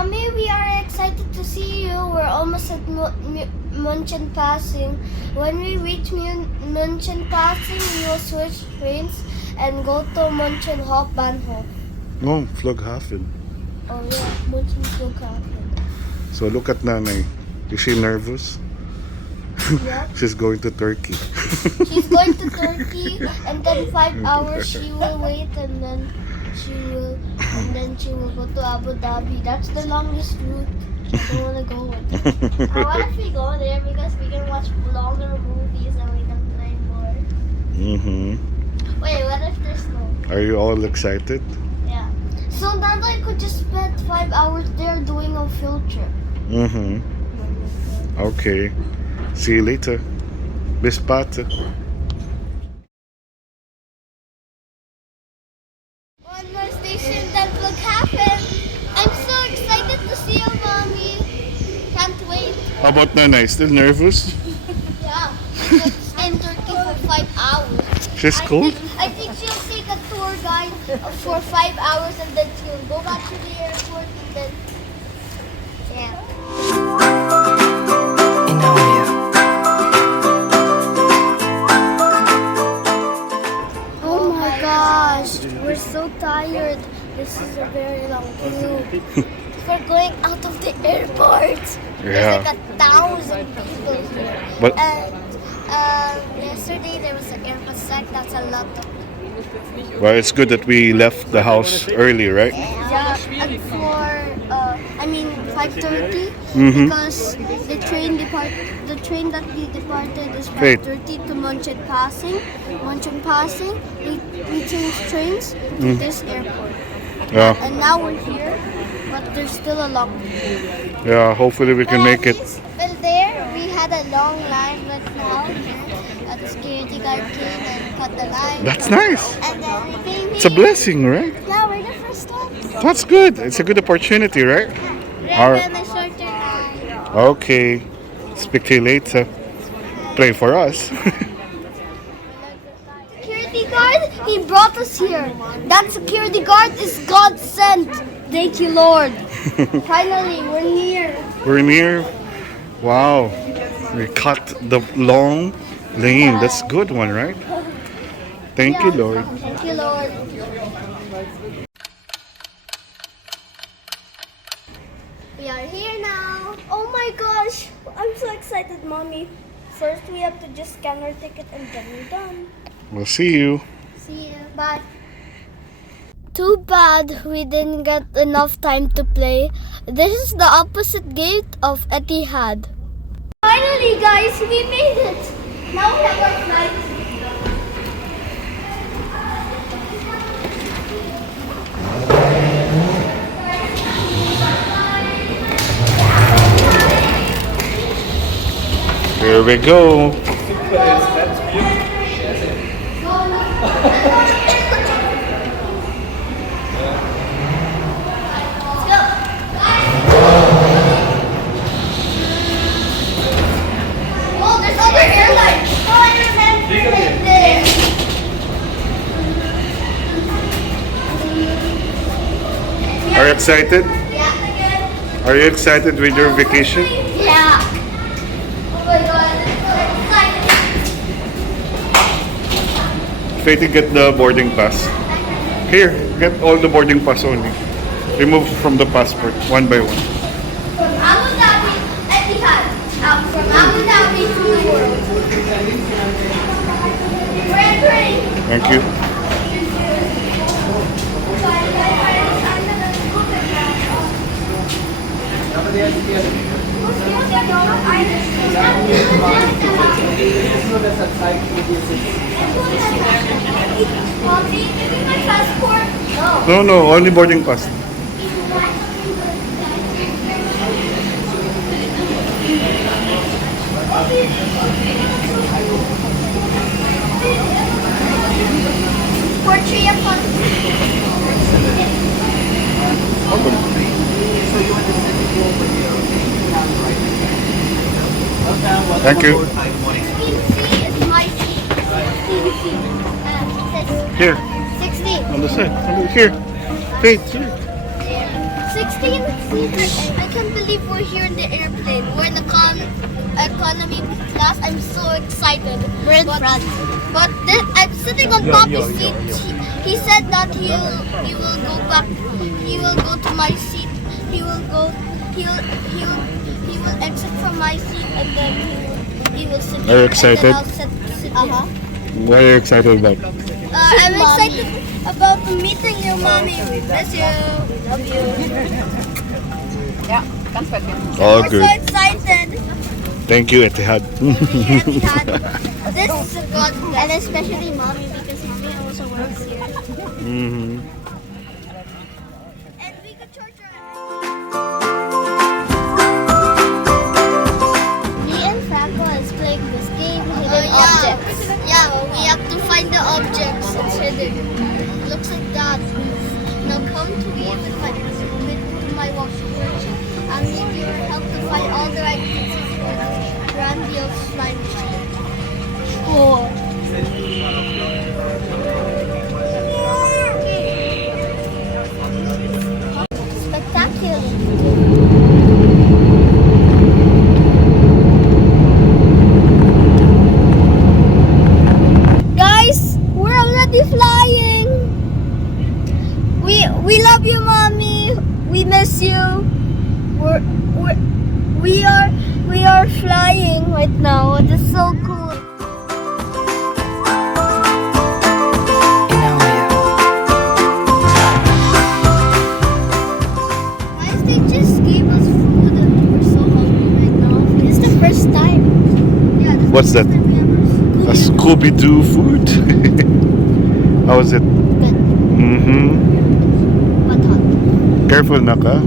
Mommy, we are excited to see you. We're almost at München Passing. When we reach München Passing, we will switch trains and go to München Hauptbahnhof. Oh, Flughafen. Oh yeah, München Flughafen. So look at Nanay. Is she nervous? Yep. She's going to Turkey. She's going to Turkey, and then 5 hours she will wait, and then she will go to Abu Dhabi. That's the longest route. I don't want to go with it. I want if we go there because we can watch longer movies and we can play more. Wait, what if there's snow? Are you all excited? Yeah. So now I could just spend 5 hours there doing a field trip. Okay. See you later. Bis später. One more station, then Flughafen. I'm so excited to see you, Mommy. Can't wait. How about Nanay? Still nervous? Yeah. She's going to stay in Turkey for 5 hours. She's cold? I think she'll take a tour guide for 5 hours and then she'll go back to the airport and then... Yeah. Oh my gosh, we're so tired. This is a very long queue. We're going out of the airport. Yeah. There's like 1,000 people here. But- And yesterday there was an airport strike. That's a lot of Well, it's good that we left the house early, right? yeah, and for 5:30 because the train that we departed is Wait. 5:30 to München Passing. We changed trains to this airport, Yeah. and now we're here, but there's still a long queue. Yeah, hopefully we can make it. Well, there we had a long line, but now the security guard came and cut the line. That's nice. And then we came It's a blessing, right? Yeah, we're the first stop. That's good. It's a good opportunity, right? Rather than a shorter line. Okay. Speak to you later. Pray for us. Security guard, he brought us here. That security guard is God sent. Thank you, Lord. Finally, we're near. We're near. Wow. We cut the long lane. That's a good one, right? Thank you, Lord. Thank you, Lord. We are here now. Oh my gosh. I'm so excited, Mommy. First, we have to just scan our ticket and then we're done. We'll see you. See you. Bye. Too bad we didn't get enough time to play. This is the opposite gate of Etihad. Finally, guys, we made it. Now we have our flight. Here we go. Oh, there's other airlines. Oh, I remember this. Are you excited? Yeah. Are you excited with your vacation? Yeah. Oh my God, it's so exciting. Faith, you get the boarding pass. Here, get all the boarding pass only. Remove from the passport, one by one. From Abu Dhabi, Etihad. From Abu Dhabi to the world. We're entering. Thank you. Mommy, give me my passport. No, no, only boarding pass. For 3 of us. Thank you. 16C is my seat. 16C. Here, 16. on the side. Here. Faith, here. 16? I can't believe we're here in the airplane. We're in the economy class. I'm so excited. We're in front. But I'm sitting on Poppy's seat. He said that he will go back. He will go to my seat. He will exit from my seat and then he will sit. Are you excited? And then I'll sit What are you excited about? I'm excited about meeting your mommy. We miss you. We love you. Ja, ganz weit weg. All We're good. so excited. Thank you, Etihad. This is a god, and especially mommy because mommy also works here. Mhm. And we could charge her. Me and Franco is playing this game, hidden objects. Yeah, we have to find the objects. It's hidden. It looks like that. Now come to me with my washing machine. I need your help to find all the right pieces for this grandiose slime machine. Sure. Spectacular. Guys, we're already flying. We love you, mommy. We miss you. We are flying right now. It is so cool. Guys, they just gave us food and we're so hungry right now. It's the first time. Yeah. The What's first that? time we ever A Scooby-Doo food? How is it? Good. Mm-hmm. What hot? Careful, Naka.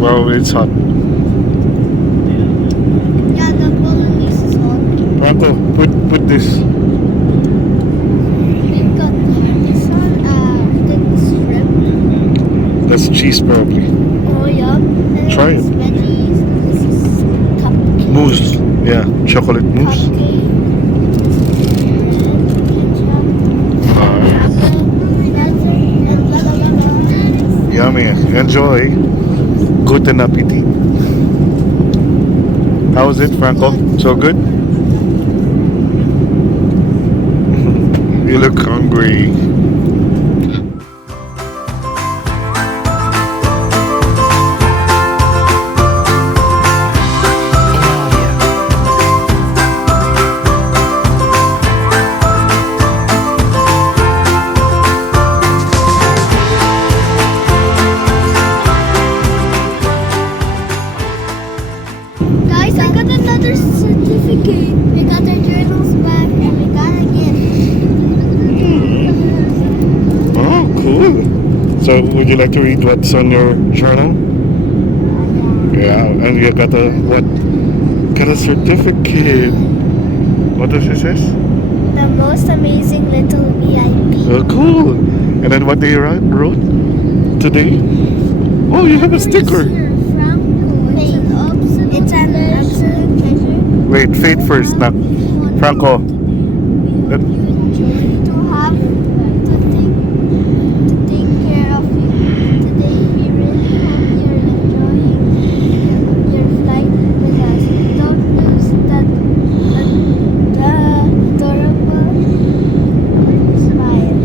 Well, it's hot. Yeah, the bolognese is hot. Franco, put this. We've got this one, thick shrimp. That's cheese, probably. Oh, yeah. And Try it's it. veggies. This is cupcake. Mousse. Yeah, chocolate mousse. Cupcake. Uh, yummy. Enjoy. Guten Appetit. How is it, Franco? So good? You look hungry. Guys, I got another certificate. We got our journals back and we got a gift. Oh, cool. So, would you like to read what's on your journal? Yeah, and you got a what? Got a certificate. What does it say? The most amazing little VIP. Oh, cool. And then what they wrote today? Oh, you have a sticker. It's an absolute pleasure. Wait, Faith first, not Franco. Let- To have to take care of you. Today we really hope you're enjoying your flight with us. Don't lose that adorable smile.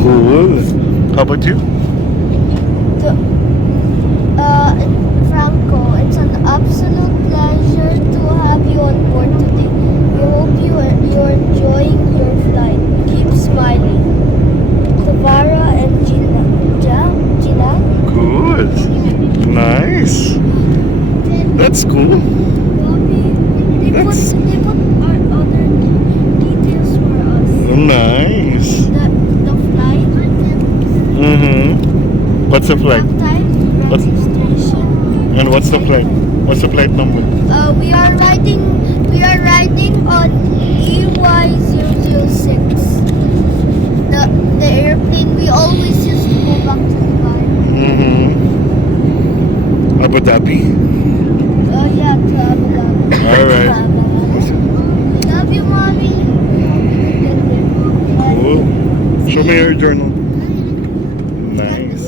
Cool. How about you? Franco, it's an absolute pleasure to have you on board today. We hope you're enjoying your flight. Keep smiling. Tavara and Gina. Good. Nice. That's cool. They put our other details for us. Nice. The flight. Mm-hmm. What's the flight? Time, What's- registration. And what's the flight? What's the flight number? We are riding on EY006. The airplane we always used to go back to Dubai. Mm-hmm. Abu Dhabi. Oh yeah, to Abu Dhabi. All right. We love you, mommy. Cool. Show me your journal. Nice.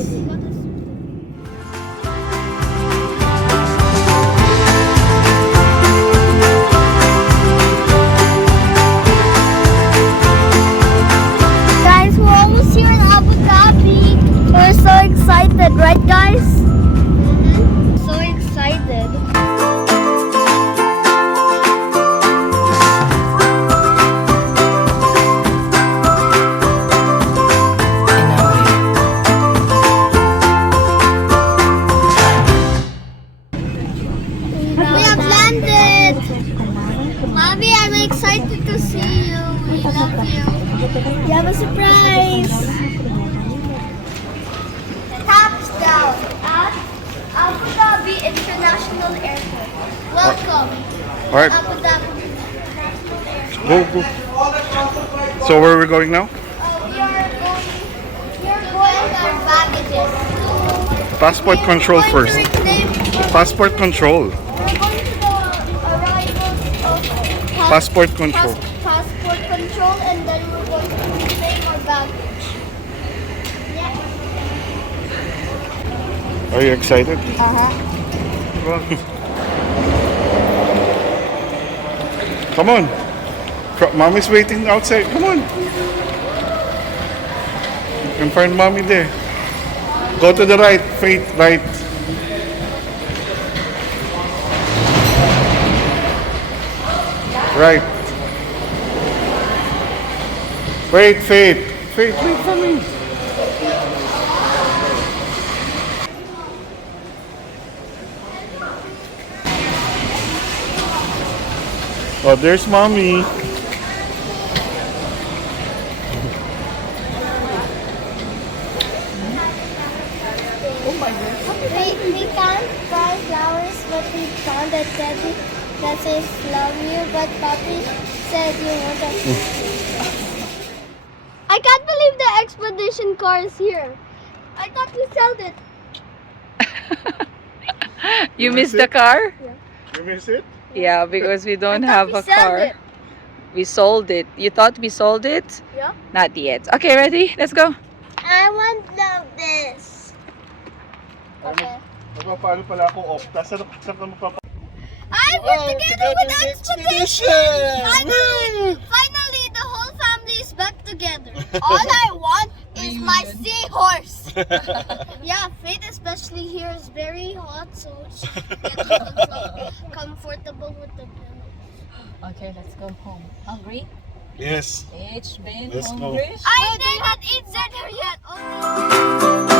a surprise! Touchdown at Abu Dhabi International Airport. Welcome. Alright, Abu Dhabi International Airport. go. So where are we going now? We are going our baggages. Passport control We're first. going to reclaim- Passport control. We're going to the arrivals of Passport control. passport control, and then we're going to reclaim our baggage. Yeah. Are you excited? Come on. Mommy's waiting outside. Come on. You can find mommy there. Go to the right, Faith, right. Right. Wait, Faith. Faith, wait for me. Oh, there's mommy. We can't buy flowers, but we found a teddy that says love you, but Papi said you want a I can't believe the expedition car is here. I thought we sold it. You missed the car? You miss it? Yeah, because we don't I have thought a we sold car. it. We sold it. You thought we sold it? Yeah. Not yet. Okay, ready? Let's go. I want this. Okay. Paano pala ako off? Saan ka magpapa... I went together with the expedition. Finally, the whole family is back together. All I want is my seahorse. Yeah, Faith especially here is very hot, so she gets comfortable with the pillow. Okay, let's go home. Hungry? Yes. It's been Let's go. hungry. I did not eat dinner yet. Only